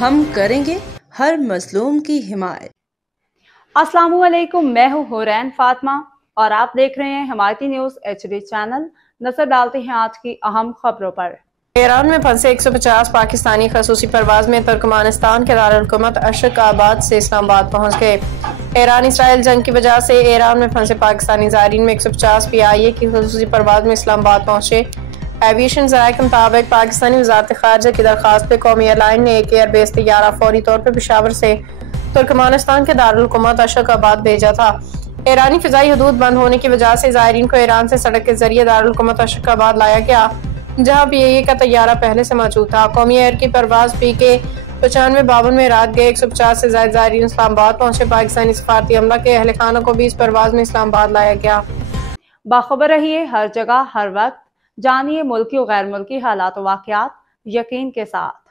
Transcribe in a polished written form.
ہم کریں گے ہر مظلوم کی حمایت۔ السلام علیکم، میں ہوں حورین فاطمہ اور آپ دیکھ رہے ہیں حمایتی نیوز HD چینل۔ نظر ڈالتے ہیں آج کی اہم خبروں پر۔ ایران میں پھنسے 150 پاکستانی خصوصی پرواز میں ترکمانستان کے دارالحکومت اشق آباد سے اسلام آباد پہنچ گئے۔ ایران اسرائیل جنگ کی وجہ سے ایران میں پھنسے پاکستانی زائرین میں 150 PIA کی خصوصی پرواز میں اسلام آباد پہنچے۔ ایویشن ذرائع کے مطابق پاکستانی وزارت خارجہ کی درخواست پہ قومی ایئر لائن نے ایک ایئر بیس طیارہ فوری طور پر پشاور سے ترکمانستان کے دارالحکومت اشق آباد بھیجا تھا۔ ایرانی فضائی حدود بند ہونے کی وجہ سے زائرین کو ایران سے سڑک کے ذریعے دارالحکومت اشق آباد لایا گیا، جہاں PIA کا طیارہ پہلے سے موجود تھا۔ قومی ایئر کی پرواز PK 9552 میں رات گئے 150 سے زائد زائرین اسلام آباد پہنچے۔ پاکستانی سفارتی عملہ کے اہل خانہ کو بھی اس پرواز میں اسلام آباد لایا گیا۔ باخبر رہیے ہر جگہ ہر وقت، جانیے ملکی و غیر ملکی حالات و واقعات یقین کے ساتھ۔